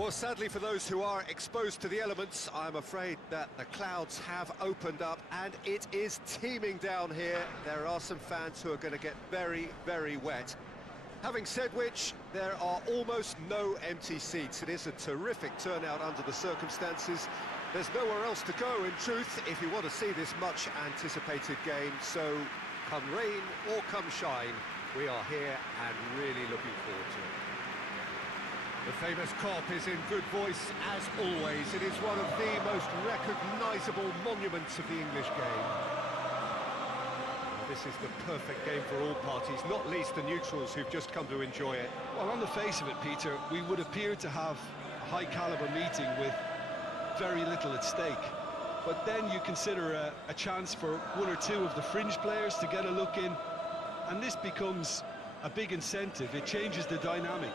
Well, sadly for those who are exposed to the elements, I'm afraid that the clouds have opened up and it is teeming down here. There are some fans who are going to get very, very wet. Having said which, there are almost no empty seats. It is a terrific turnout under the circumstances. There's nowhere else to go, in truth, if you want to see this much-anticipated game. So, come rain or come shine, we are here and really looking forward to it. The famous cop is in good voice, as always. It is one of the most recognisable monuments of the English game. This is the perfect game for all parties, not least the neutrals who've just come to enjoy it. Well, on the face of it, Peter, we would appear to have a high-caliber meeting with very little at stake. But then you consider a chance for one or two of the fringe players to get a look in, and this becomes a big incentive. It changes the dynamic.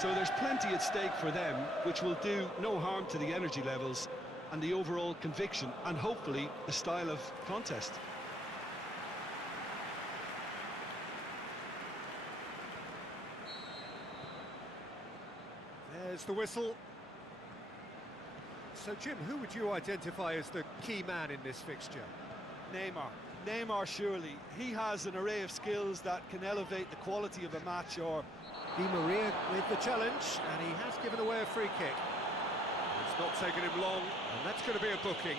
So there's plenty at stake for them, which will do no harm to the energy levels and the overall conviction, and hopefully the style of contest. There's the whistle. So, Jim, who would you identify as the key man in this fixture? Neymar. Neymar, surely. He has an array of skills that can elevate the quality of a match. Or Di Maria with the challenge, and he has given away a free kick. It's not taken him long, and that's going to be a booking.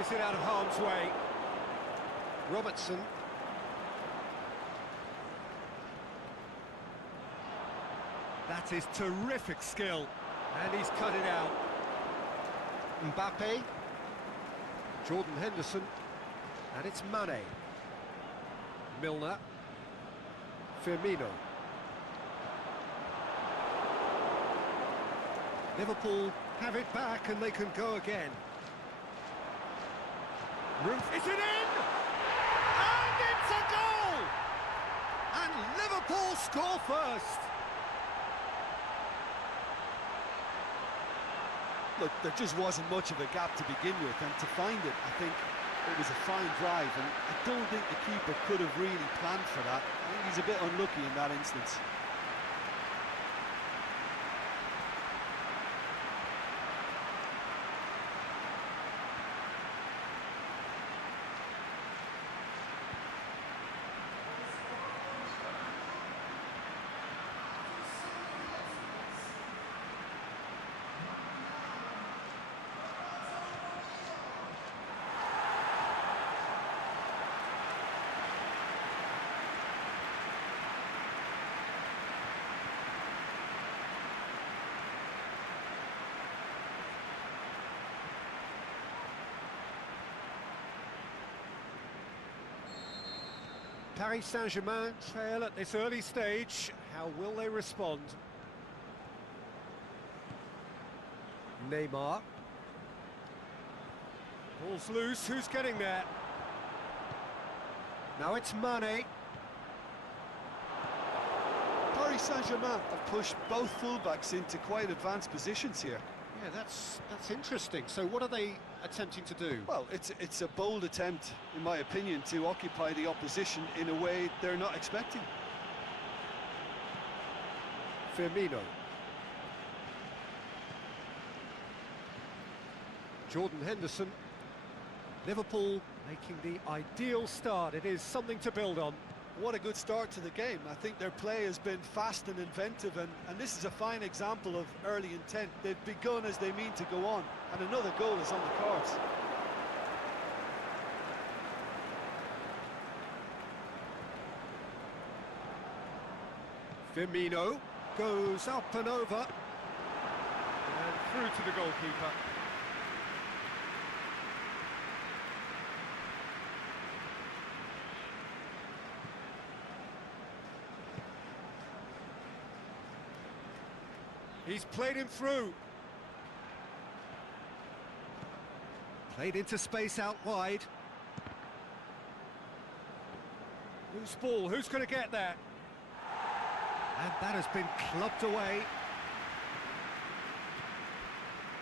Is it out of harm's way? Robertson. That is terrific skill, and he's cut it out. Mbappe, Jordan Henderson, and it's Mane. Milner, Firmino. Liverpool have it back, and they can go again. Is it in? And it's a goal! And Liverpool score first. look, there just wasn't much of a gap to begin with, and to find it, I think it was a fine drive, and I don't think the keeper could have really planned for that. I think he's a bit unlucky in that instance. Paris Saint-Germain trail at this early stage. How will they respond? Neymar. Ball's loose, who's getting there? Now it's Mane. Paris Saint-Germain have pushed both fullbacks into quite advanced positions here. Yeah, that's interesting. So what are they attempting to do? Well, it's a bold attempt, in my opinion, to occupy the opposition in a way they're not expecting. Firmino. Jordan Henderson. Liverpool making the ideal start. It is something to build on. What a good start to the game. I think their play has been fast and inventive, and this is a fine example of early intent. They've begun as they mean to go on, and another goal is on the cards. Firmino goes up and over, and through to the goalkeeper. He's played him through. Played into space out wide. Loose ball, who's going to get there? And that has been clubbed away.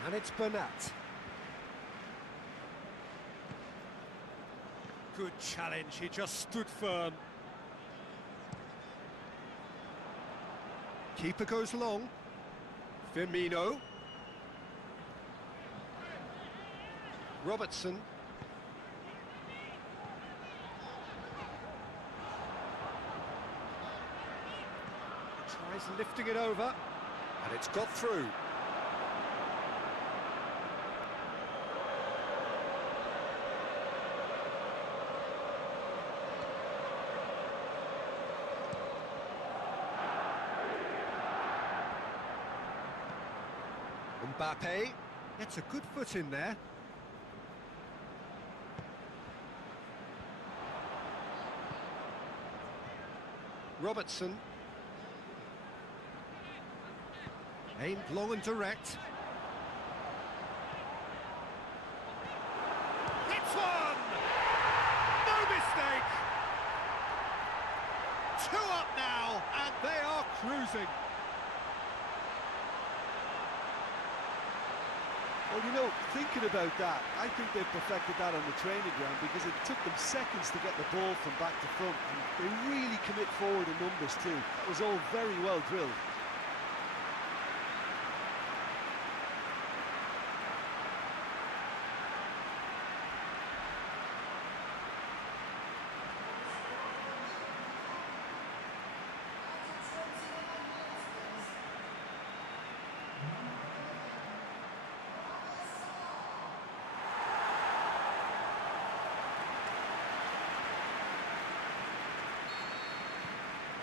And it's Bernat. Good challenge, he just stood firm. Keeper goes long. Firmino. Robertson. Tries lifting it over, and it's got through. Mbappe gets a good foot in there. Robertson. Aimed long and direct. Hits one! No mistake! 2 up now, and they are cruising. Well, you know, thinking about that, I think they've perfected that on the training ground because it took them seconds to get the ball from back to front, and they really commit forward in numbers too. That was all very well drilled.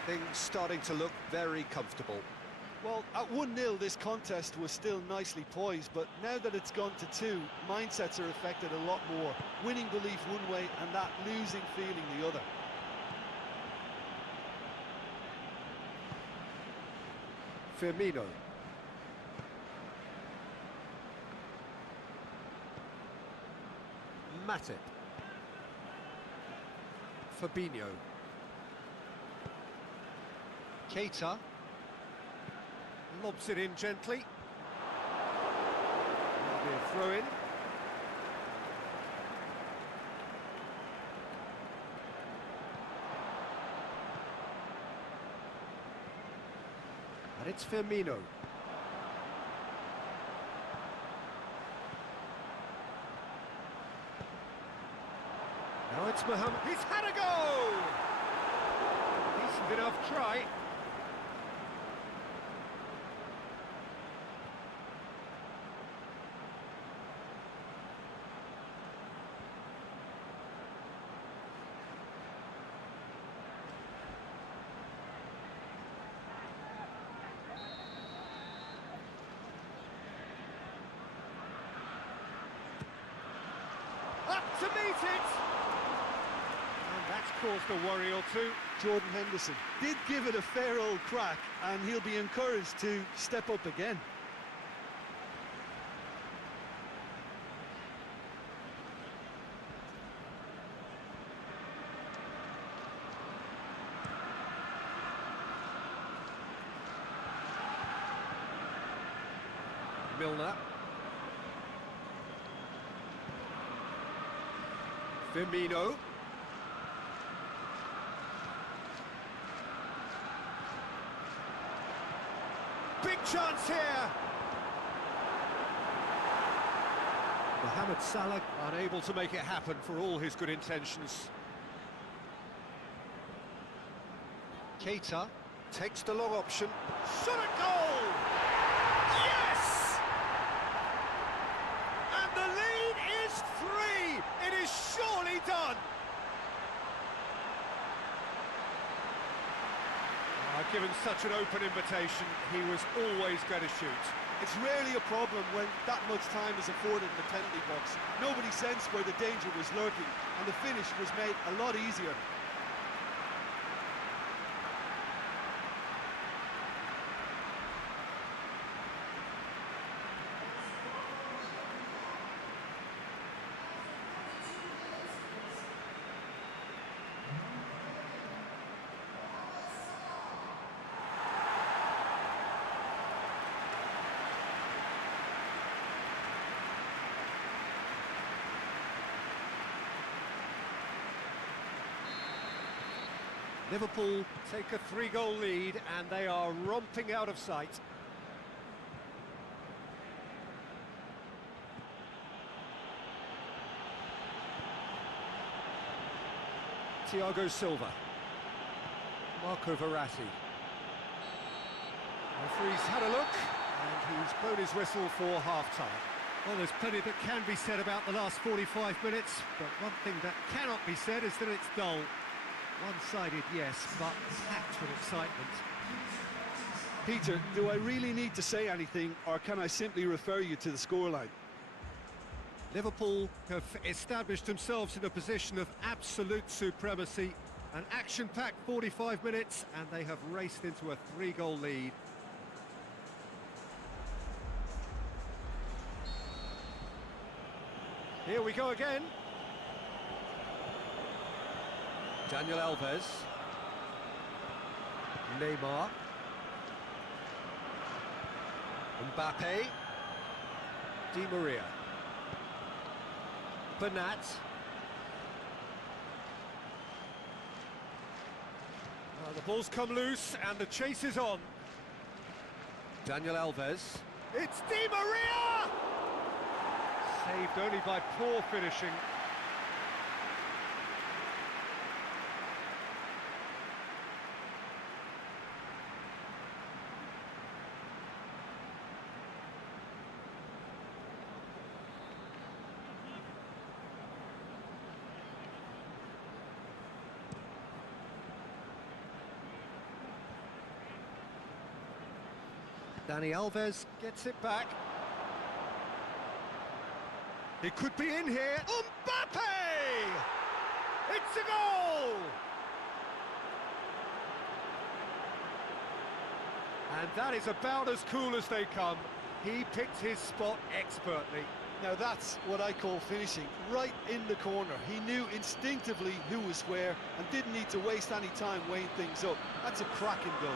Things starting to look very comfortable. Well, at 1-0 this contest was still nicely poised, but now that it's gone to 2, mindsets are affected a lot more. Winning belief one way and that losing feeling the other. Firmino. Matip. Fabinho. Keita. Lobs it in gently. That'll be a throw-in. And it's Firmino. Now it's Mohamed. He's had a go! Decent enough try. Up to meet it! And that's caused a worry or two. Jordan Henderson did give it a fair old crack, and he'll be encouraged to step up again. Milner. Firmino. Big chance here. Mohamed Salah unable to make it happen for all his good intentions. Keita takes the long option. Shot at goal! Yes! And the lead is 3! It is surely done! Given such an open invitation, he was always going to shoot. It's rarely a problem when that much time is afforded in the penalty box. Nobody sensed where the danger was lurking, and the finish was made a lot easier. Liverpool take a 3-goal lead and they are romping out of sight. Thiago Silva. Marco Verratti. Referee's had a look and he's blown his whistle for half-time. Well, there's plenty that can be said about the last 45 minutes, but one thing that cannot be said is that it's dull. One-sided, yes, but packed with excitement. Peter, do I really need to say anything, or can I simply refer you to the scoreline? Liverpool have established themselves in a position of absolute supremacy. An action-packed 45 minutes, and they have raced into a 3-goal lead. Here we go again. Daniel Alves. Neymar. Mbappe. Di Maria. Bernat. The ball's come loose and the chase is on. Daniel Alves. It's Di Maria! Saved only by poor finishing. Dani Alves gets it back. It could be in here. Mbappe! It's a goal! And that is about as cool as they come. He picked his spot expertly. Now that's what I call finishing, right in the corner. He knew instinctively who was where and didn't need to waste any time weighing things up. That's a cracking goal.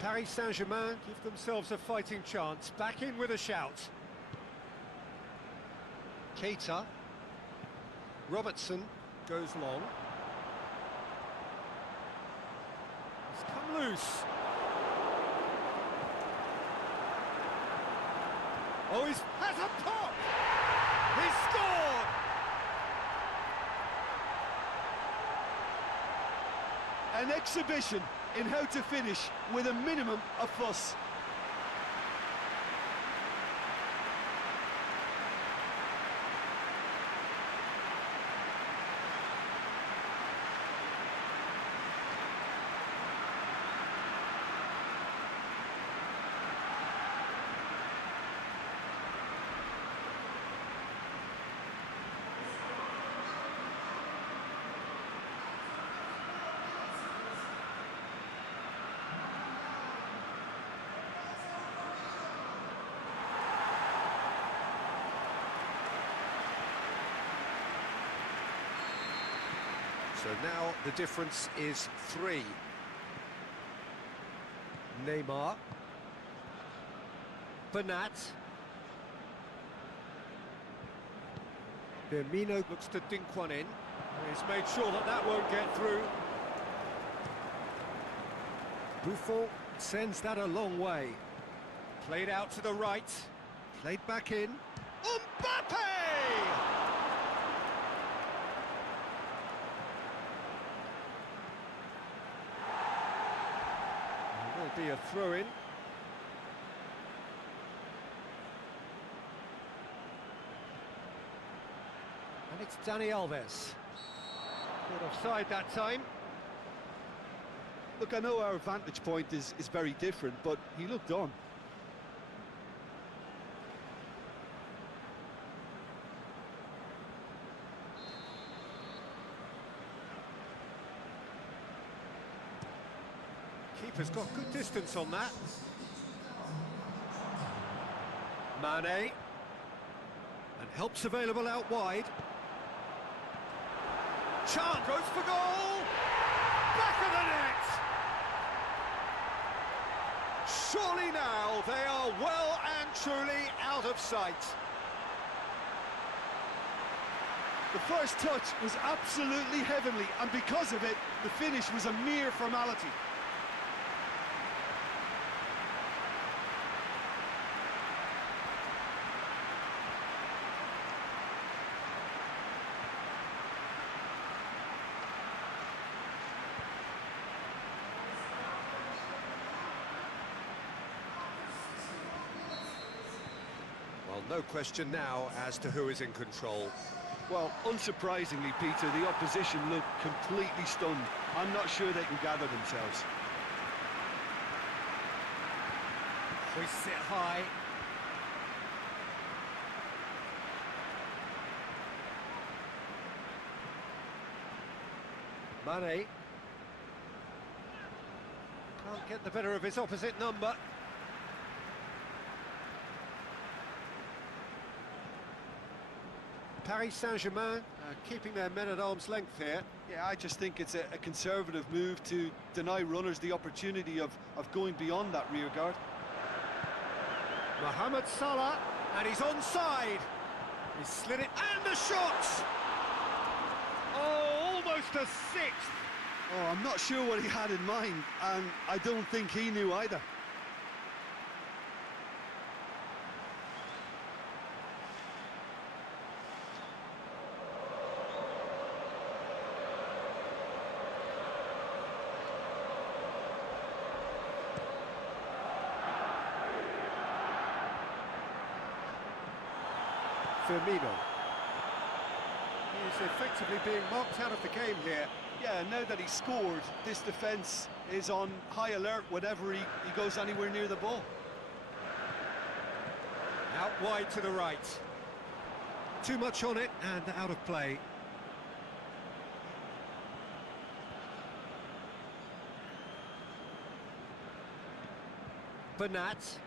Paris Saint-Germain give themselves a fighting chance, back in with a shout. Keita. Robertson goes long. It's come loose. Oh, he has a pop! He scored! An exhibition in how to finish with a minimum of fuss. So now the difference is 3. Neymar. Bernat. Firmino looks to dink one in. He's made sure that that won't get through. Buffon sends that a long way. Played out to the right. Played back in. Mbappe! Be a throw-in. And it's Dani Alves. Caught offside that time. Look, I know our vantage point is very different, but he looked on. Keeper's got good distance on that. Mane. And help's available out wide. Chance goes for goal! Back of the net! Surely now they are well and truly out of sight. The first touch was absolutely heavenly, and because of it, the finish was a mere formality. Well, no question now as to who is in control. Well, unsurprisingly, Peter, the opposition look completely stunned. I'm not sure they can gather themselves. We sit high. Mane. Can't get the better of his opposite number. Paris Saint-Germain keeping their men at arm's length here. Yeah, I just think it's a conservative move to deny runners the opportunity of going beyond that rear guard. Mohamed Salah, and he's onside. He slid it, and the shot! Oh, almost a sixth. Oh, I'm not sure what he had in mind, and I don't think he knew either. Firmino. He's effectively being marked out of the game here. Yeah, now that he's scored, this defence is on high alert whenever he goes anywhere near the ball. Out wide to the right. Too much on it and out of play. Bernat.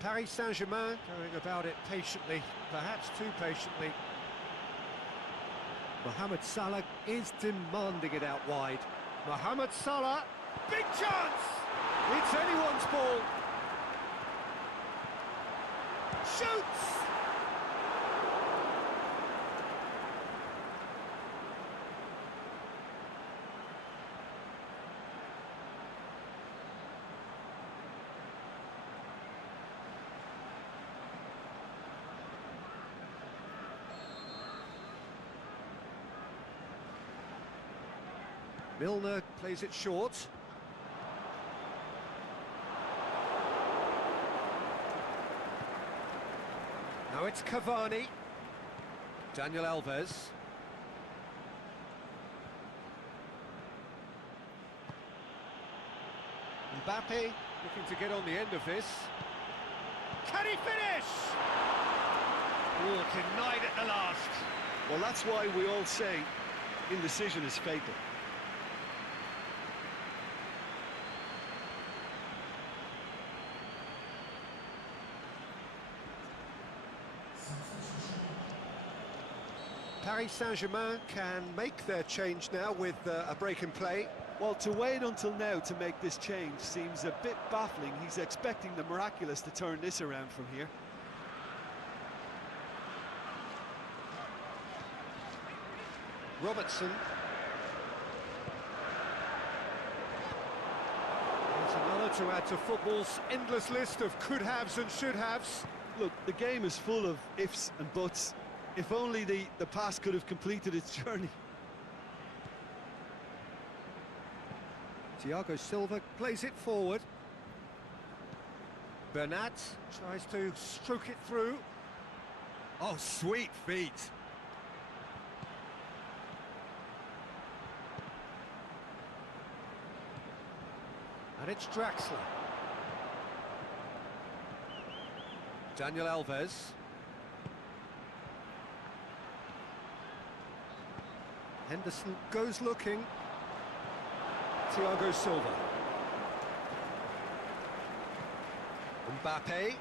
Paris Saint-Germain going about it patiently, perhaps too patiently. Mohamed Salah is demanding it out wide. Mohamed Salah, big chance! It's anyone's ball. Shoots! Milner plays it short. Now it's Cavani. Daniel Alves. Mbappe looking to get on the end of this. Can he finish? Oh, denied at the last. Well, that's why we all say indecision is fatal. Paris Saint-Germain can make their change now with a break in play. Well, to wait until now to make this change seems a bit baffling. He's expecting the miraculous to turn this around from here. Robertson. There's another to add to football's endless list of could-haves and should-haves. Look, the game is full of ifs and buts. If only the pass could have completed its journey. Thiago Silva plays it forward. Bernat tries to stroke it through. Oh, sweet feet. And it's Draxler. Daniel Alves. Henderson goes looking. Thiago Silva. Mbappe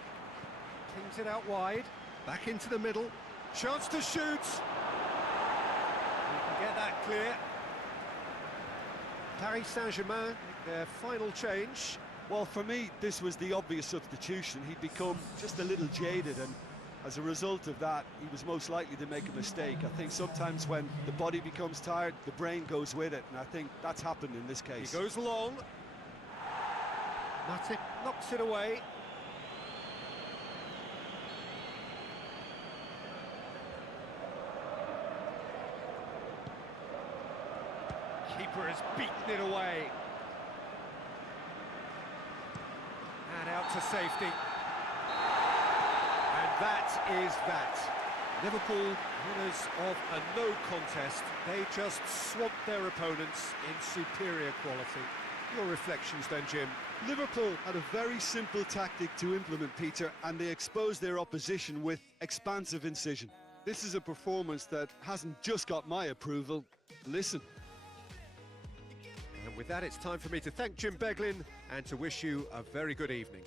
kings it out wide, back into the middle, chance to shoot. He can get that clear. Paris Saint-Germain make their final change. Well, for me, this was the obvious substitution. He'd become just a little jaded, and as a result of that, he was most likely to make a mistake. I think sometimes when the body becomes tired, the brain goes with it, and I think that's happened in this case. He goes long. Matic knocks it away. Keeper has beaten it away. And out to safety. And that is that. Liverpool, winners of a no contest, they just swamped their opponents in superior quality. Your reflections then, Jim? Liverpool had a very simple tactic to implement, Peter, and they exposed their opposition with expansive incision. This is a performance that hasn't just got my approval. Listen. And with that, it's time for me to thank Jim Beglin and to wish you a very good evening.